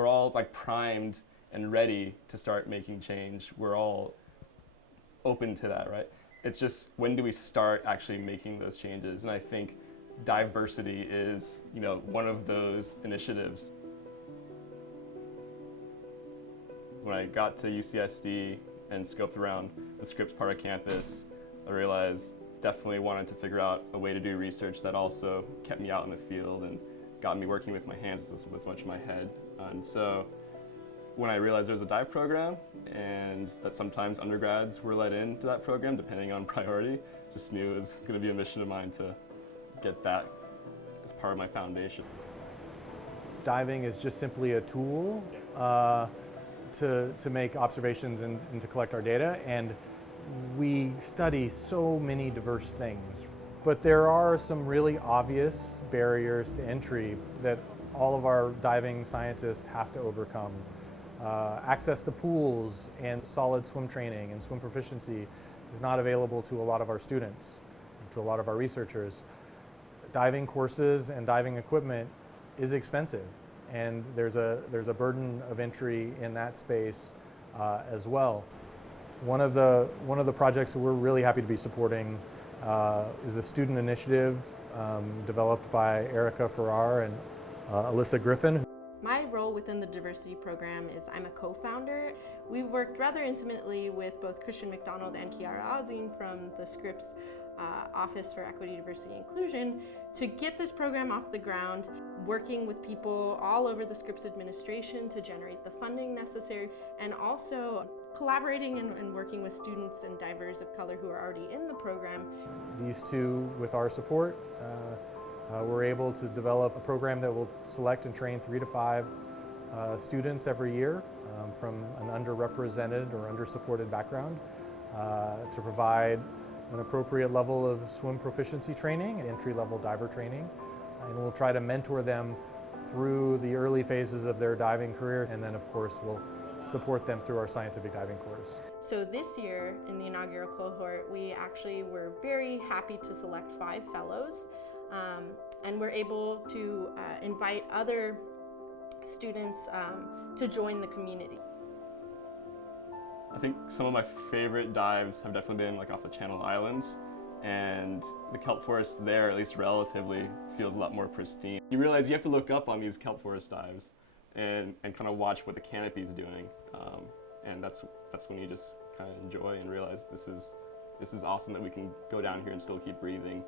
we're all like primed and ready to start making change. We're all open to that, right? It's just, when do we start actually making those changes? And I think diversity is, one of those initiatives. When I got to UCSD and scoped around the Scripps part of campus, I realized definitely wanted to figure out a way to do research that also kept me out in the field and got me working with my hands as much as my head. And so when I realized there was a dive program and that sometimes undergrads were let into that program depending on priority, just knew it was going to be a mission of mine to get that as part of my foundation. Diving is just simply a tool to make observations and to collect our data, and we study so many diverse things. But there are some really obvious barriers to entry that all of our diving scientists have to overcome. Access to pools and solid swim training and swim proficiency is not available to a lot of our students, to a lot of our researchers. Diving courses and diving equipment is expensive, and there's a burden of entry in that space as well. One of the projects that we're really happy to be supporting is a student initiative developed by Erica Farrar and Alyssa Griffin. My role within the diversity program is I'm a co-founder. We've worked rather intimately with both Christian McDonald and Kiara Ozing from the Scripps Office for Equity, Diversity, and Inclusion to get this program off the ground, working with people all over the Scripps administration to generate the funding necessary, and also collaborating and working with students and divers of color who are already in the program. These two, with our support, we're able to develop a program that will select and train 3 to 5 students every year from an underrepresented or undersupported background to provide an appropriate level of swim proficiency training, entry-level diver training, and we'll try to mentor them through the early phases of their diving career, and then of course we'll support them through our scientific diving course. So this year in the inaugural cohort, we actually were very happy to select 5 fellows, and we're able to invite other students to join the community. I think some of my favorite dives have definitely been like off the Channel Islands, and the kelp forest there, at least relatively, feels a lot more pristine. You realize you have to look up on these kelp forest dives and kind of watch what the canopy's doing, and that's when you just kind of enjoy and realize this is awesome that we can go down here and still keep breathing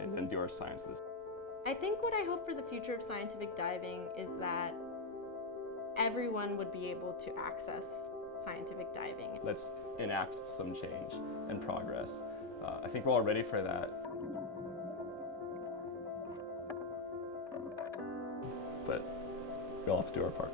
and do our science. I think what I hope for the future of scientific diving is that everyone would be able to access scientific diving. Let's enact some change and progress. I think we're all ready for that. But we all have to do our part.